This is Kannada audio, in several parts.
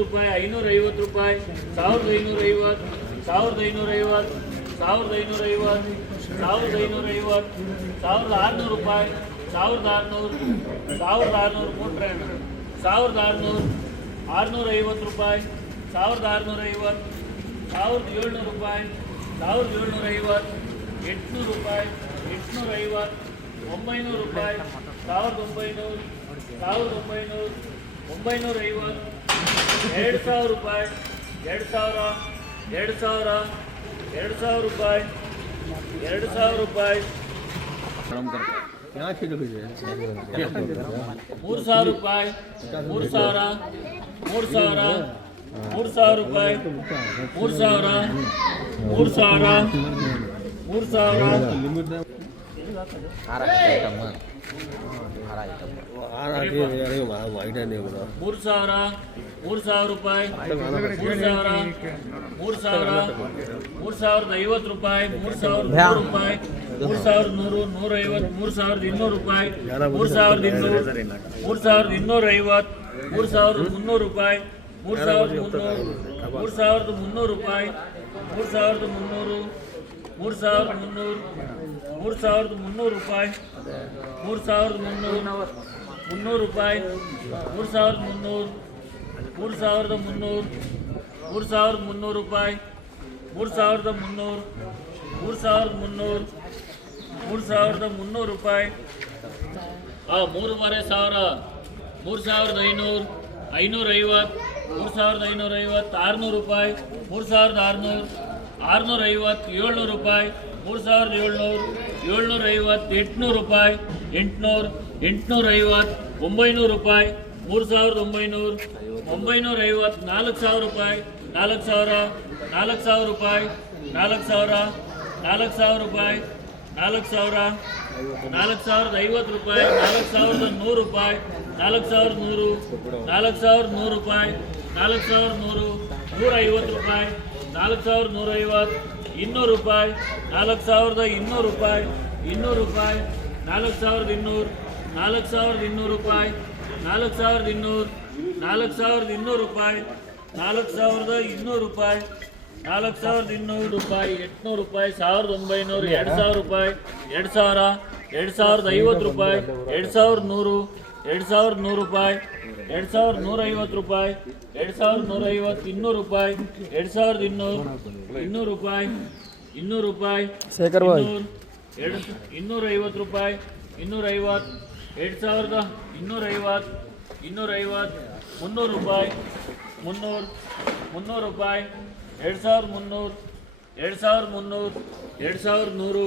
ರೂಪಾಯಿ ಐನೂರ ಐವತ್ತು ರೂಪಾಯಿ ಸಾವಿರದ ಐನೂರ ಐವತ್ತು ಸಾವಿರದ ಐನೂರ ಐವತ್ತು ಸಾವಿರದ ಐನೂರ ಐವತ್ತು ಸಾವಿರದ ಐನೂರ ಐವತ್ತು ಸಾವಿರದ ಆರುನೂರು ರೂಪಾಯಿ ಸಾವಿರದ ಆರುನೂರು ಸಾವಿರದ ಆರುನೂರು ಕೊಟ್ರೆ ಸಾವಿರದ ಆರುನೂರು ಆರುನೂರ ಐವತ್ತು ರೂಪಾಯಿ ಸಾವಿರದ ಆರುನೂರ ಐವತ್ತು ಸಾವಿರದ ಏಳ್ನೂರು ರೂಪಾಯಿ, ಸಾವಿರದ ಏಳ್ನೂರ ಐವತ್ತು ಎಂಟುನೂರು ರೂಪಾಯಿ ಎಂಟುನೂರ ಐವತ್ತು ಒಂಬೈನೂರು ರೂಪಾಯಿ, ಸಾವಿರದ ಒಂಬೈನೂರು ಸಾವಿರದ ಒಂಬೈನೂರು ಒಂಬೈನೂರ ಐವತ್ತು ಎರಡು ಸಾವಿರ ರೂಪಾಯಿ, ಎರಡು ಸಾವಿರ ಎರಡು ಸಾವಿರ ಎರಡು ಸಾವಿರ ರೂಪಾಯಿ, ಎರಡು ಸಾವಿರ ರೂಪಾಯಿ. ಮೂರು ಸಾವಿರ ರೂಪಾಯಿ, ಮೂರು ಸಾವಿರ ಮೂರು ಸಾವಿರ ಮೂರು ಸಾವಿರ ರೂಪಾಯಿ, ಮೂರು ಸಾವಿರ ಮೂರು ಸಾವಿರ ಮೂರು ಸಾವಿರ. ಮೂರು ಸಾವಿರ ಮೂರು ಸಾವಿರ ರೂಪಾಯಿ ಮೂರು ಸಾವಿರ ಮೂರು ಸಾವಿರ ಮೂರು ಸಾವಿರದ ಐವತ್ತು ರೂಪಾಯಿ ಮೂರು ಸಾವಿರದ ನೂರು ರೂಪಾಯಿ ಮೂರು ಸಾವಿರದ ನೂರು ನೂರೈವತ್ತು ಮೂರು ಸಾವಿರದ ಇನ್ನೂರು ರೂಪಾಯಿ ಮೂರು ಸಾವಿರದ ಇನ್ನೂರು ಮೂರು ಸಾವಿರದ ಇನ್ನೂರ ಐವತ್ತು ಮೂರು ಸಾವಿರದ ಮುನ್ನೂರು ರೂಪಾಯಿ ಮೂರು ಸಾವಿರದ ಮುನ್ನೂರು ಮೂರು ಸಾವಿರದ ಮುನ್ನೂರು ರೂಪಾಯಿ ಮೂರು ಸಾವಿರದ ಮುನ್ನೂರು ಮೂರು ಸಾವಿರದ ಮುನ್ನೂರು ಮೂರು ಸಾವಿರದ ಮುನ್ನೂರು ರೂಪಾಯಿ ಮೂರು ಸಾವಿರದ ಮುನ್ನೂರು ಮುನ್ನೂರು ರೂಪಾಯಿ ಮೂರು ಸಾವಿರದ ಮುನ್ನೂರು ಮೂರು ಸಾವಿರದ ಮುನ್ನೂರು ಮೂರು ಸಾವಿರದ ಮುನ್ನೂರು ರೂಪಾಯಿ ಮೂರು ಸಾವಿರದ ಮುನ್ನೂರು ಮೂರು ಸಾವಿರದ ಮುನ್ನೂರು ಮೂರು ಸಾವಿರದ ಮುನ್ನೂರು ರೂಪಾಯಿ ಆ ಮೂರುವರೆ ಸಾವಿರ ಮೂರು ಸಾವಿರದ ಐನೂರು ಐನೂರ ಐವತ್ತು ಮೂರು ಸಾವಿರದ ಐನೂರ ಐವತ್ತು ಆರುನೂರು ರೂಪಾಯಿ ಮೂರು ಸಾವಿರದ ಆರುನೂರು ಆರುನೂರ ಐವತ್ತು ಏಳ್ನೂರು ರೂಪಾಯಿ ಮೂರು ಸಾವಿರದ ಏಳ್ನೂರು ಏಳ್ನೂರ ಐವತ್ತು ಎಂಟುನೂರು ರೂಪಾಯಿ, ಎಂಟುನೂರು ಎಂಟುನೂರ ಐವತ್ತು ಒಂಬೈನೂರು ರೂಪಾಯಿ ಮೂರು ಸಾವಿರದ ಒಂಬೈನೂರು ಒಂಬೈನೂರ ಐವತ್ತು ನಾಲ್ಕು ಸಾವಿರ ರೂಪಾಯಿ, ನಾಲ್ಕು ಸಾವಿರ ನಾಲ್ಕು ಸಾವಿರ ರೂಪಾಯಿ, ನಾಲ್ಕು ಸಾವಿರ ನಾಲ್ಕು ಸಾವಿರ ರೂಪಾಯಿ, ನಾಲ್ಕು ಸಾವಿರ, ನಾಲ್ಕು ಸಾವಿರದ ಐವತ್ತು ರೂಪಾಯಿ, ನಾಲ್ಕು ಸಾವಿರದ ನೂರು ರೂಪಾಯಿ, ನಾಲ್ಕು ಸಾವಿರದ ನೂರು, ನಾಲ್ಕು ಸಾವಿರದ ನೂರು ರೂಪಾಯಿ, ನಾಲ್ಕು ಸಾವಿರದ ನೂರು ನೂರ ಐವತ್ತು ರೂಪಾಯಿ ನಾಲ್ಕು ಸಾವಿರದ ನೂರ ಐವತ್ತು ಇನ್ನೂರು ರೂಪಾಯಿ. ನಾಲ್ಕು ಸಾವಿರದ ಇನ್ನೂರು ರೂಪಾಯಿ ಇನ್ನೂರು ರೂಪಾಯಿ. ನಾಲ್ಕು ಸಾವಿರದ ಇನ್ನೂರು, ನಾಲ್ಕು ಸಾವಿರದ ಇನ್ನೂರು ರೂಪಾಯಿ. ನಾಲ್ಕು ಸಾವಿರದ ಇನ್ನೂರು, ನಾಲ್ಕು ಸಾವಿರದ ಇನ್ನೂರು ರೂಪಾಯಿ. ನಾಲ್ಕು ಸಾವಿರದ ಇನ್ನೂರು ರೂಪಾಯಿ. ನಾಲ್ಕು ಸಾವಿರದ ಇನ್ನೂರು ರೂಪಾಯಿ, ಎಂಟುನೂರು ರೂಪಾಯಿ, ಸಾವಿರದ ಒಂಬೈನೂರು, ಎರಡು ಸಾವಿರ ರೂಪಾಯಿ, ಎರಡು ಸಾವಿರ, ಎರಡು ಸಾವಿರದ ಐವತ್ತು ರೂಪಾಯಿ, ಎರಡು ಸಾವಿರದ ನೂರು ಎರಡು ಸಾವಿರದ ನೂರು ರೂಪಾಯಿ ಎರಡು ಸಾವಿರದ ನೂರ ಐವತ್ತು ರೂಪಾಯಿ ಎರಡು ಸಾವಿರದ ನೂರ ಐವತ್ತು ಇನ್ನೂರು ರೂಪಾಯಿ ಎರಡು ಸಾವಿರದ ಇನ್ನೂರು ಇನ್ನೂರು ರೂಪಾಯಿ ಇನ್ನೂರು ರೂಪಾಯಿ ಎರಡು ಇನ್ನೂರ ಐವತ್ತು ರೂಪಾಯಿ ಇನ್ನೂರ ಐವತ್ತು ಎರಡು ಸಾವಿರದ ಇನ್ನೂರ ಇನ್ನೂರೈವತ್ತು ಇನ್ನೂರ ಐವತ್ತು ಮುನ್ನೂರು ರೂಪಾಯಿ ಮುನ್ನೂರು ಮುನ್ನೂರು ರೂಪಾಯಿ ಎರಡು ಸಾವಿರದ ಮುನ್ನೂರು ಎರಡು ಸಾವಿರದ ಮುನ್ನೂರು ಎರಡು ಸಾವಿರದ ನೂರು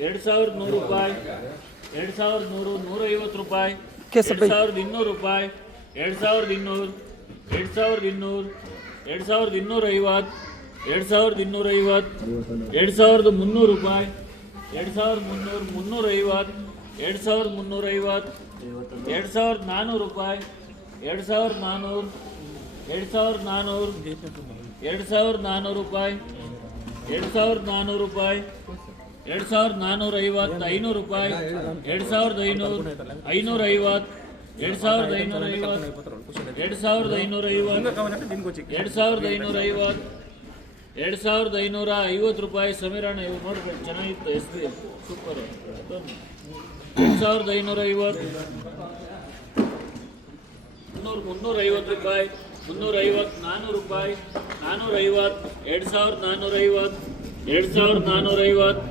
ಎರಡು ಸಾವಿರದ ನೂರು ರೂಪಾಯಿ ಎರಡು ಸಾವಿರದ ನೂರು ನೂರೈವತ್ತು ರೂಪಾಯಿ ಎರಡು ಸಾವಿರದ ಇನ್ನೂರು ರೂಪಾಯಿ ಎರಡು ಸಾವಿರದ ಇನ್ನೂರು ಎರಡು ಸಾವಿರದ ಇನ್ನೂರು ಎರಡು ಸಾವಿರದ ಇನ್ನೂರ ಐವತ್ತು ಎರಡು ಸಾವಿರದ ಇನ್ನೂರ ಐವತ್ತು ಎರಡು ಸಾವಿರದ ಮುನ್ನೂರು ರೂಪಾಯಿ ಎರಡು ಸಾವಿರದ ಮುನ್ನೂರು ಮುನ್ನೂರ ಐವತ್ತು ಎರಡು ಸಾವಿರದ ಮುನ್ನೂರ ಐವತ್ತು ಎರಡು ಸಾವಿರದ ನಾನ್ನೂರು ರೂಪಾಯಿ ಎರಡು ಸಾವಿರದ ನಾನ್ನೂರು ಎರಡು ಸಾವಿರದ ನಾನ್ನೂರು ಎರಡು ಸಾವಿರದ ನಾನ್ನೂರು ರೂಪಾಯಿ ಎರಡು ಸಾವಿರದ ನಾನ್ನೂರು ರೂಪಾಯಿ ಎರಡು ಸಾವಿರದ ನಾನ್ನೂರ ಐವತ್ತು ಐನೂರು ರೂಪಾಯಿ, ಎರಡು ಸಾವಿರದ ಐನೂರು ಐನೂರ ಐವತ್ತು ಎರಡು ಸಾವಿರದ ಐನೂರ ಐವತ್ತು ಎರಡು ಸಾವಿರದ ಐನೂರ ಐವತ್ತು ಎರಡು ಸಾವಿರದ ಐನೂರ ಐವತ್ತು ಎರಡು ಸಾವಿರದ ಐನೂರ ಐವತ್ತು ರೂಪಾಯಿ ಸಮೀರಣ್ಣ ಇವು ನೋಡ್ಬೇಕು ಚೆನ್ನಾಗಿತ್ತು ಎಸ್ ಬಿ ಸೂಪರ್. ಎರಡು ಸಾವಿರದ ಐನೂರ ಐವತ್ತು ಮುನ್ನೂರು ಮುನ್ನೂರ ಐವತ್ತು ರೂಪಾಯಿ ಮುನ್ನೂರ ಐವತ್ತು ನಾನ್ನೂರು ರೂಪಾಯಿ ನಾನ್ನೂರ ಐವತ್ತು ಎರಡು ಸಾವಿರದ ನಾನ್ನೂರ ಐವತ್ತು ಎರಡು ಸಾವಿರದ ನಾನ್ನೂರ ಐವತ್ತು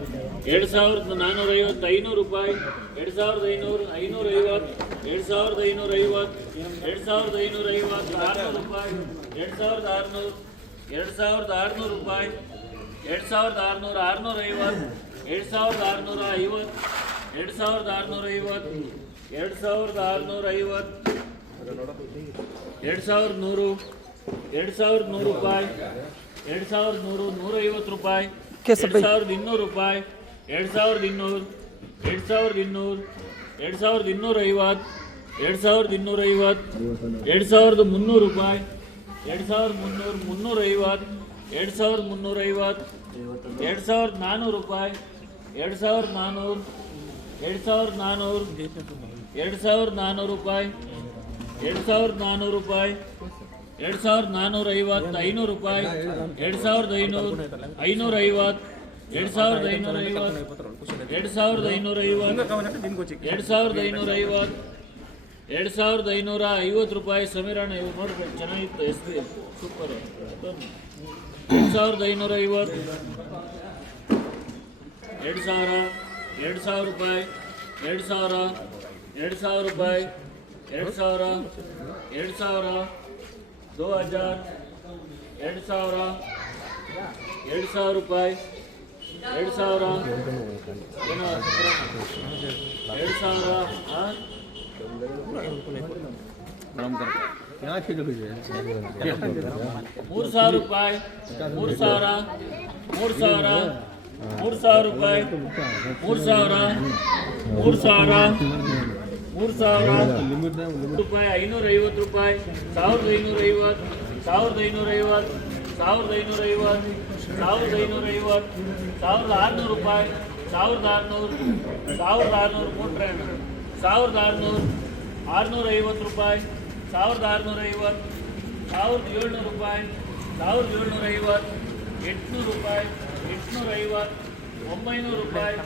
ಎರಡು ಸಾವಿರದ ನಾನ್ನೂರ ಐವತ್ತು ಐನೂರು ರೂಪಾಯಿ ಎರಡು ಸಾವಿರದ ಐನೂರು ಐನೂರ ಐವತ್ತು ಎರಡು ಸಾವಿರದ ಐನೂರ ಐವತ್ತು ಎರಡು ಸಾವಿರದ ಐನೂರ ಐವತ್ತು ಆರುನೂರು ರೂಪಾಯಿ ಎರಡು ಸಾವಿರದ ಆರುನೂರು ಎರಡು ಸಾವಿರದ ಆರುನೂರು ರೂಪಾಯಿ ಎರಡು ಸಾವಿರದ ಆರುನೂರು ಆರುನೂರ ಐವತ್ತು ಎರಡು ಸಾವಿರದ ಆರುನೂರ ಐವತ್ತು ಎರಡು ಸಾವಿರದ ಆರುನೂರ ಐವತ್ತು ಎರಡು ಸಾವಿರದ ಆರುನೂರ ಐವತ್ತು ಎರಡು ಸಾವಿರದ ನೂರು ಎರಡು ಸಾವಿರದ ನೂರು ರೂಪಾಯಿ ಎರಡು ಸಾವಿರದ ನೂರು ನೂರೈವತ್ತು ರೂಪಾಯಿ ಎರಡು ಸಾವಿರದ ಇನ್ನೂರು ರೂಪಾಯಿ ಎರಡು ಸಾವಿರದ ಇನ್ನೂರು ಎರಡು ಸಾವಿರದ ಇನ್ನೂರು ಎರಡು ಸಾವಿರದ ಇನ್ನೂರ ಐವತ್ತು ಎರಡು ಸಾವಿರದ ಇನ್ನೂರ ಐವತ್ತು ಎರಡು ಸಾವಿರದ ಮುನ್ನೂರು ರೂಪಾಯಿ ಎರಡು ಸಾವಿರದ ಮುನ್ನೂರು ಮುನ್ನೂರ ಐವತ್ತು ಎರಡು ಸಾವಿರದ ಮುನ್ನೂರ ಐವತ್ತು ಎರಡು ಸಾವಿರದ ನಾನ್ನೂರು ರೂಪಾಯಿ ಎರಡು ಸಾವಿರದ ನಾನ್ನೂರು ಎರಡು ಸಾವಿರದ ನಾನ್ನೂರು ಎರಡು ಸಾವಿರದ ನಾನ್ನೂರು ರೂಪಾಯಿ ಎರಡು ಸಾವಿರದ ನಾನ್ನೂರು ರೂಪಾಯಿ ಎರಡು ಸಾವಿರದ ನಾನ್ನೂರ ಐವತ್ತು ಐನೂರು ರೂಪಾಯಿ ಎರಡು ಸಾವಿರದ ಐನೂರು ಐನೂರ ಐವತ್ತು ಎರಡು ಸಾವಿರದ ಐನೂರ ಐವತ್ತು ಎರಡು ಸಾವಿರದ ಐನೂರ ಐವತ್ತು. ಎರಡು ಸಾವಿರದ ಐನೂರ ಐವತ್ತು. ಎರಡು ಸಾವಿರದ ಐನೂರ ಐವತ್ತು ರೂಪಾಯಿ ಸಮೀರಣ ಇವು ನೋಡ್ಬೇಕು ಚೆನ್ನಾಗಿತ್ತು ಎಸ್ ಬಿ ಸೂಪರ್ ಎರಡು ಸಾವಿರದ ಐನೂರ ಐವತ್ತು. ಎರಡು ಸಾವಿರ ಎರಡು ಸಾವಿರ ರೂಪಾಯಿ. ಎರಡು ಸಾವಿರ ಎರಡು ಸಾವಿರ ರೂಪಾಯಿ. ಎರಡು ಸಾವಿರ ಎರಡು ಸಾವಿರ. ದೋ ಹಜಾರ್ ಎರಡು ಸಾವಿರ ಎರಡು ಸಾವಿರ ರೂಪಾಯಿ. ಎರಡು ಸಾವಿರ? ಏನೋ ಎರಡು ಸಾವಿರ ಮೂರು ಸಾವಿರ ರೂಪಾಯಿ, ಮೂರು ಸಾವಿರ ಮೂರು ಸಾವಿರ ಮೂರು ಸಾವಿರ ರೂಪಾಯಿ, ಮೂರು ಸಾವಿರ ಮೂರು ಸಾವಿರ ಮೂರು ಸಾವಿರ ರೂಪಾಯಿ ಐನೂರ ಐವತ್ತು ರೂಪಾಯಿ, ಸಾವಿರದ ಐನೂರ ಐವತ್ತು ಸಾವಿರದ ಐನೂರ ಐವತ್ತು ಸಾವಿರದ ಐನೂರ ಐವತ್ತು ಸಾವಿರದ ಐನೂರ ಐವತ್ತು ಸಾವಿರದ ಆರುನೂರು ರೂಪಾಯಿ, ಸಾವಿರದ ಆರುನೂರು ಸಾವಿರದ ಆರುನೂರು ಕೊಟ್ರೆ ಸಾವಿರದ ಆರುನೂರು ಆರುನೂರ ಐವತ್ತು ರೂಪಾಯಿ, ಸಾವಿರದ ಆರುನೂರ ಐವತ್ತು ಸಾವಿರದ ಏಳ್ನೂರು ರೂಪಾಯಿ, ಸಾವಿರದ ಏಳ್ನೂರ ಐವತ್ತು ಎಂಟುನೂರು ರೂಪಾಯಿ ಎಂಟುನೂರ ಐವತ್ತು ಒಂಬೈನೂರು ರೂಪಾಯಿ,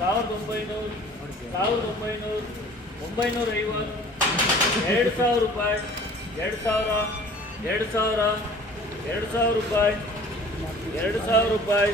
ಸಾವಿರದ ಒಂಬೈನೂರು ಸಾವಿರದ ಒಂಬೈನೂರು ಒಂಬೈನೂರ ಐವತ್ತು ಎರಡು ಸಾವಿರ ರೂಪಾಯಿ, ಎರಡು ಸಾವಿರ ಎರಡು ಸಾವಿರ ಎರಡು ಸಾವಿರ ರೂಪಾಯಿ ಎರಡು ಸಾವಿರ ರೂಪಾಯಿ.